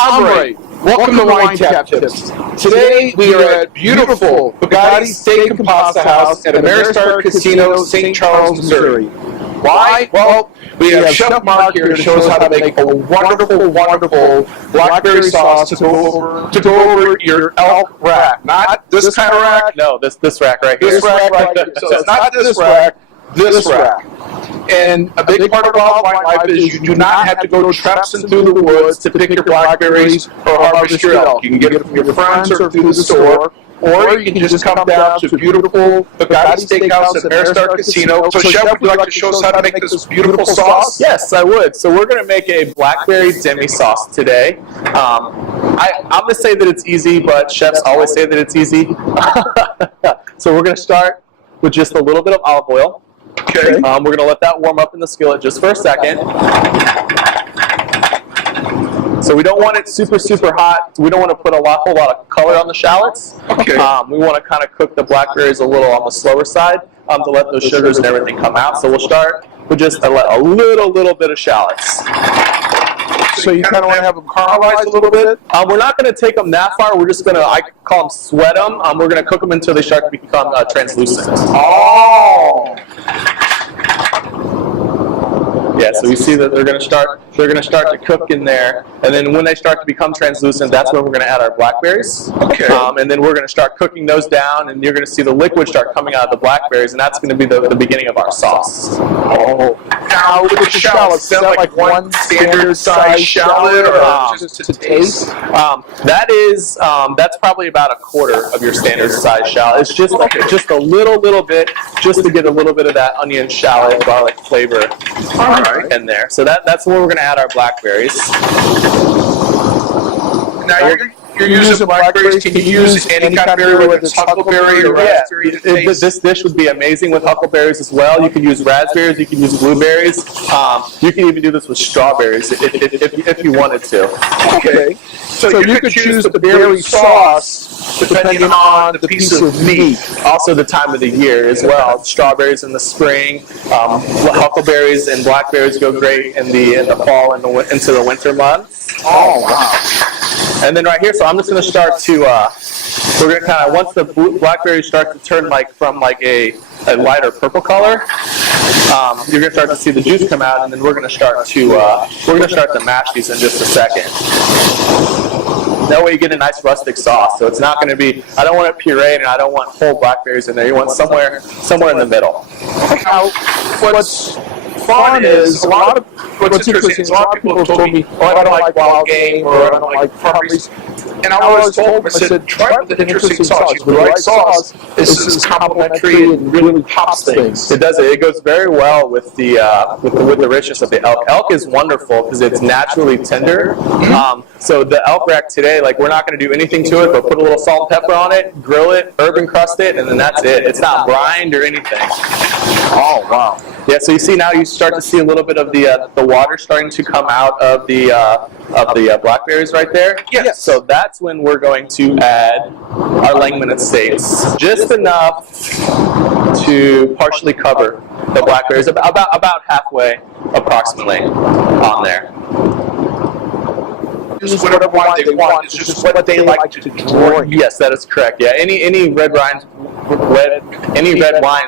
I'm Ray. Welcome to Wine Tap Tips. Today we are at beautiful Bugatti Steak and Pasta House at Ameristar Casino, St. Charles, Missouri. Why? Well, we have Chef Mark here to show us how to make a wonderful, wonderful blackberry sauce to go over your Elk Rack. Not this kind of rack. No, this rack right here. This rack right here. So it's not this rack, this rack. And a big part of wine life is you do not have to go traipsing through the woods to pick your blackberries or harvest your elk. You can get it from your friends or through the store, or you can just come down to beautiful Bugatti Steakhouse at Ameristar Casino. So, Chef, would you like to show us how to make this beautiful sauce? Yes, I would. So we're going to make a blackberry demi sauce today. I'm going to say that it's easy, but chefs always say that it's easy. So we're going to start with just a little bit of olive oil. Okay. We're going to let that warm up in the skillet just for a second. So we don't want it super, super hot. We don't want to put a whole lot of color on the shallots. Okay. We want to kind of cook the blackberries a little on the slower side to let those sugars and everything come out. So we'll start with just a little bit of shallots. So you kind of want to have them caramelized a little bit? We're not going to take them that far. We're just going to, I call them sweat them. We're going to cook them until they start to become translucent. Oh! Yeah, so you see that they're going to start to cook in there, and then when they start to become translucent, that's when we're going to add our blackberries. Okay. And then we're going to start cooking those down, and you're going to see the liquid start coming out of the blackberries, and that's going to be the beginning of our sauce. Oh. Now, with the shallots, is that like one standard size shallot, or just to taste? That's probably about a quarter of your standard size shallot. It's just just a little bit, just to get a little bit of that onion, shallot, garlic flavor. All right. In there. So that's where we're going to add our blackberries. Now you're using blackberries. Can you use any kind of berry, whether it's huckleberry or raspberry? This dish would be amazing with huckleberries as well. You can use raspberries. You can use blueberries. You can even do this with strawberries if you wanted to. Okay. So you could choose the berry sauce depending on the piece of meat. Also the time of the year as well. Strawberries in the spring, huckleberries and blackberries go great in the fall and into the winter months. Oh wow! And then right here, so I'm just going to start to. We're going to kind of once the blackberries start to turn from a lighter purple color, you're going to start to see the juice come out, and then we're going to start to mash these in just a second. That way you get a nice rustic sauce. So it's not going to be, I don't want it pureed and I don't want whole blackberries in there. You want somewhere in the middle. Now, what's fun is what's interesting is a lot of people have told me, oh, I don't like wild game or I don't like puppies. And I always told them, I said, try with an interesting sauce. The right sauce is complementary and really pops things. It does. It goes very well with the richness of the elk. Elk is wonderful because it's naturally tender. So the elk rack today, like we're not going to do anything to it, but put a little salt and pepper on it, grill it, herb encrust it, and then that's it. It's not brined or anything. Oh wow! Yeah. So you see now you start to see a little bit of the water starting to come out of the blackberries right there. Yes. So that's when we're going to add our Langman estates, just enough to partially cover the blackberries, about halfway approximately on there. Use whatever wine they want. It's just what they like to drink. Yes, that is correct. Yeah, any red wines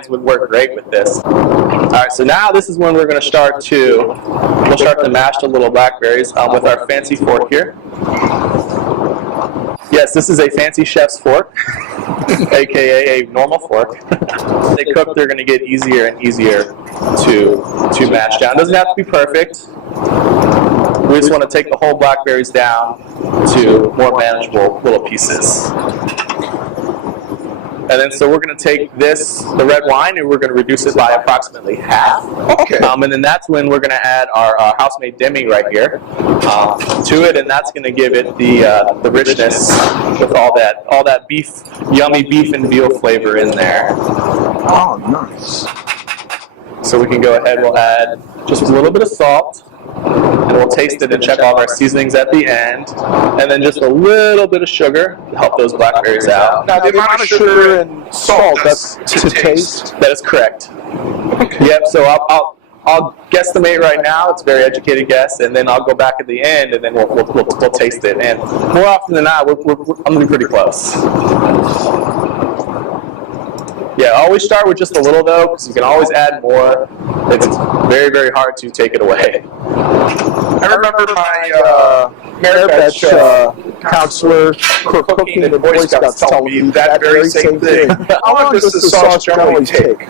would work great with this. All right, so now this is when we're going to start to mash the little blackberries with our fancy fork here. Yes, this is a fancy chef's fork, aka a normal fork. They cook, they're going to get easier and easier to mash down. It doesn't have to be perfect. We just want to take the whole blackberries down to more manageable little pieces. And then so we're going to take the red wine, and we're going to reduce it by approximately half. Okay. And then that's when we're going to add our house-made demi right here to it, and that's going to give it the richness with all that beef, yummy beef and veal flavor in there. Oh, nice. So we can go ahead. We'll add just a little bit of salt. And we'll taste it and check all of our seasonings at the end. And then just a little bit of sugar to help those blackberries out. Now, the amount of sugar and salt, that's to taste? That is correct. Okay. Yep, so I'll guesstimate right now. It's a very educated guess, and then I'll go back at the end, and then we'll taste it. And more often than not, I'm gonna be pretty close. Yeah, always start with just a little though, because you can always add more. It's very, very hard to take it away. I remember my Marriage counselor for cooking and Boy Scouts telling me that very same thing. How long does the sauce generally take?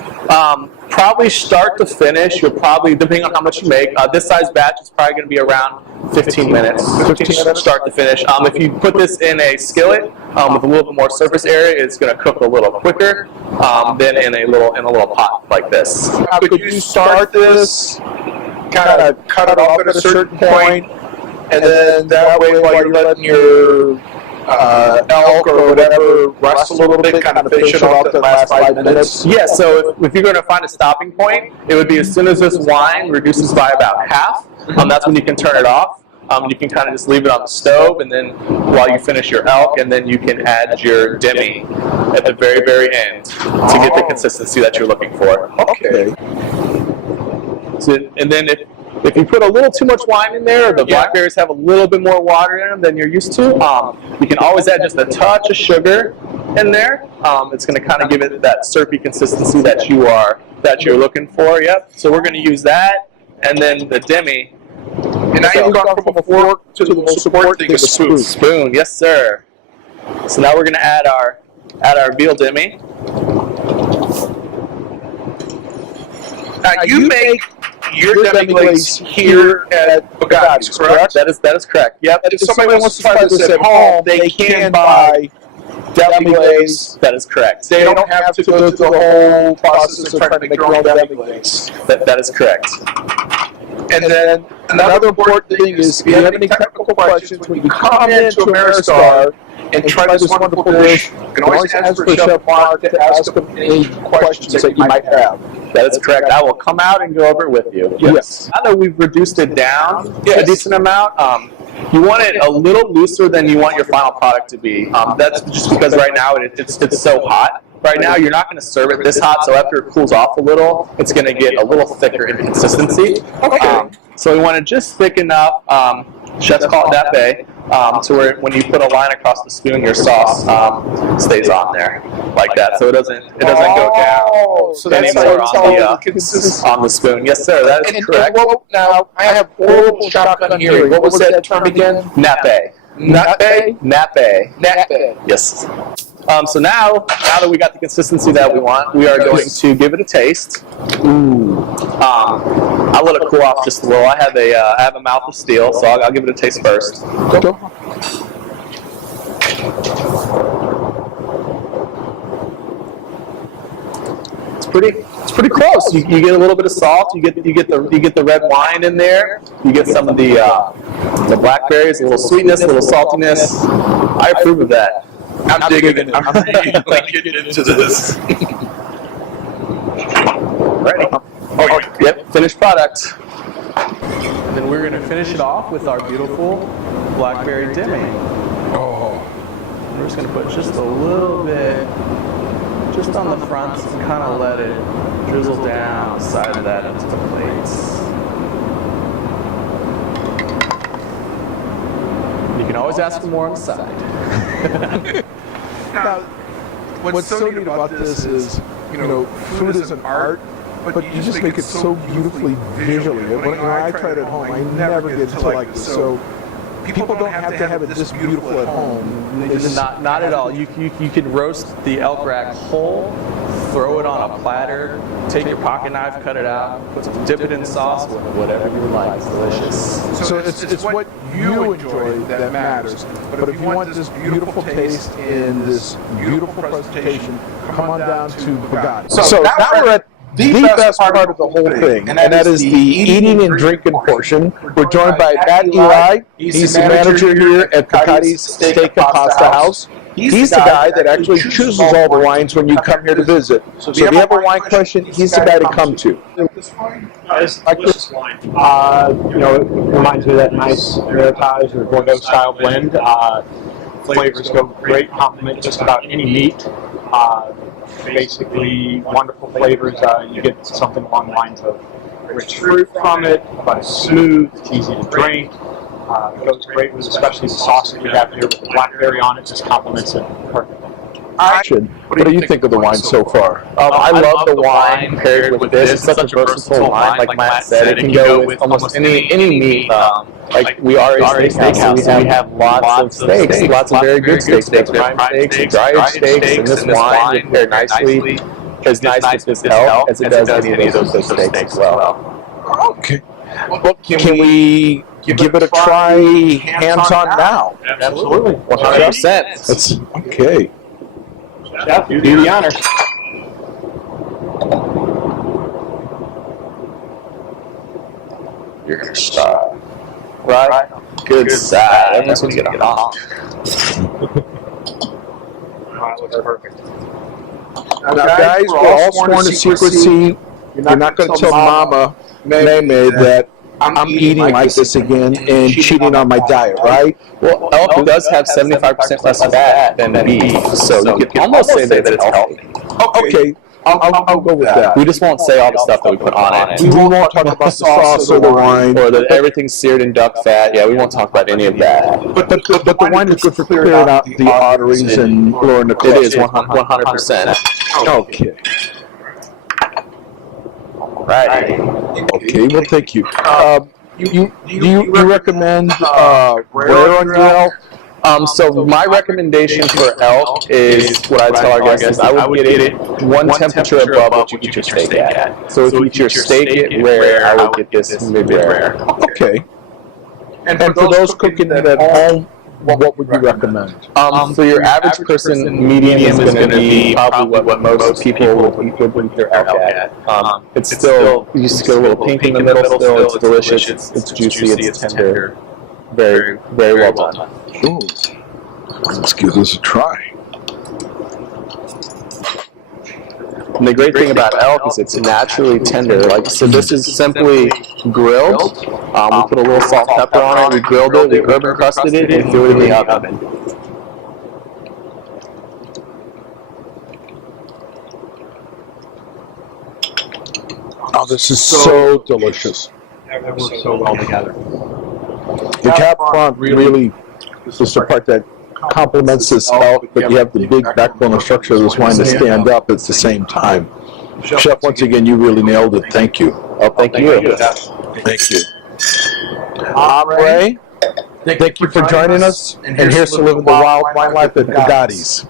Probably start to finish. You'll probably, depending on how much you make, this size batch is probably going to be around 15 minutes. 15 minutes start to finish. If you put this in a skillet with a little bit more surface area, it's going to cook a little quicker than in a little pot like this. Could you start this, kind of cut it off at a certain point, and then that way while you're letting your elk or whatever rest a little bit, kind of finish it off the last 5 minutes? Yeah, so if you're going to find a stopping point, it would be as soon as this wine reduces by about half, that's when you can turn it off. You can kind of just leave it on the stove, and then while you finish your elk, and then you can add your demi at the very, very end to get the consistency that you're looking for. Okay. So, and then if you put a little too much wine in there, or the blackberries have a little bit more water in them than you're used to, you can always add just a touch of sugar in there. It's going to kind of give it that syrupy consistency that you're looking for. Yep. So we're going to use that, and then the demi. And now you've gone from a fork to the most important thing, a spoon. Spoon, yes, sir. So now we're going to add our veal demi. Now you make your demi-glaze here at Bugatti's, correct? That is correct. Yep. If somebody wants to try this at home, they can buy demi-glaze. That is correct. They don't have to go through the whole process of trying to make their own demi-glaze. That is correct. And then another important thing is, if you have any technical questions, when you come into Ameristar and try this wonderful dish, you can always ask for Chef Mark to ask him any questions that you might have. That is correct. I will come out and go over it with you. Yes. I know we've reduced it down a decent amount. You want it a little looser than you want your final product to be. That's just because right now it's so hot. Right now, you're not going to serve it this hot, so after it cools off a little, it's going to get a little thicker in consistency. Okay. So we want to just thicken up, chefs call it nappe, to where when you put a line across the spoon, your sauce stays on there like that, so it doesn't go down. So that's anymore on the spoon. Yes, sir. That is correct. Now I have horrible shotgun hearing. What was that term again? Nappe. Nappe. Nappe. Nappe. Yes. So now that we got the consistency that we want, we are going to give it a taste. Ooh. I'll let it cool off just a little. I have a mouth of steel, so I'll give it a taste first. It's pretty close. You get a little bit of salt. You get the red wine in there. You get some of the blackberries, a little sweetness, a little saltiness. I approve of that. I'm digging it. I'm really getting into this. Ready? Oh, yep, finished product. And then we're going to finish it off with our beautiful blackberry demi. Oh. We're just going to put just a little bit, just on the fronts, and kind of let it drizzle down the side of that into the plates. You can always ask for more on the side. Now, what's so neat about this is, food is an art, but you just make it so beautifully visually. When I try it at home, I never get to like this. So people don't have to have it this beautiful at home. They just Not at all. You can roast the elk rack whole, throw it on a platter, take your pocket knife, cut it out, dip it in sauce, whatever you like. It's delicious. So it's what you enjoy that matters. But if you want this beautiful taste in this beautiful presentation, come on down to Bugatti. So now we're at the best part of the whole thing, and that is the eating and drinking portion. We're joined by Matt Eli. He's the manager here at Bugatti's Steak and Pasta House. He's the guy that actually chooses all the wines when you come here to visit. So if you have a wine question, he's the guy to come to. I like this wine. It reminds me of that nice Heritage or Bordeaux style blend. Flavors go great, complement just about any meat. Basically, wonderful flavors. You get something along the lines of rich fruit from it, but it's smooth, it's easy to drink. It goes great with especially the sauce that we have here with the blackberry on it, just complements it perfectly. What do you think of the wine so far? I love the wine paired with this. It's such a versatile wine. Like Matt said, it can go with almost any meat. Like we are a steakhouse, so we have lots of steaks, lots of very good steaks, prime steaks, dry steaks, and this wine would pair nicely. As nice with this elk as it does any of those steaks as well. Okay. Well, can we give it a try hands-on now? Absolutely. 100%. That's okay. Chef, you do the honors. You're gonna start. Right? Good side. Everyone's gonna get a honk. That looks perfect. Now, guys, we're all sworn to secrecy. You're not going to tell Mama, May, that I'm eating like this again and cheating on my diet, right? Well, elk does have 75% less fat than beef, so you can almost say that it's healthy. Okay, I'll go with that. We just won't say all the stuff that we put on it. We won't talk about the sauce or the wine. Or that everything's seared in duck fat. Yeah, we won't talk about any of that. But the wine is good for clearing out the arteries and lowering the cholesterol. It is 100%. Okay. Right. Okay, well, thank you. Do you recommend rare on your elk? So my recommendation for elk is what I tell our guests is I would get it one temperature above what you eat your steak at. So if you eat your steak at rare, I would get this mid-rare. Okay. And for those cooking at home, what would you recommend? For your average person, medium is going to be probably what most people would eat their elk at. It's still, you just get a little pink in the middle still, it's delicious, it's juicy, it's tender, very, very well done. Ooh. Let's give this a try. And the great thing about elk is it's naturally tender. Like so, this is simply grilled. We put a little salt and pepper on it. We grilled it. We herb encrusted it and threw it in the oven. Oh, this is so delicious. That works so well together. The cap front really is the part that complements this elk, but you have the big backbone and structure of this wine to stand up at the same time. Chef, once again, you really nailed it. Thank you. Oh, thank you. Thank you. Ray, thank you for joining us, and here's to living the wild wine life at Bugatti's.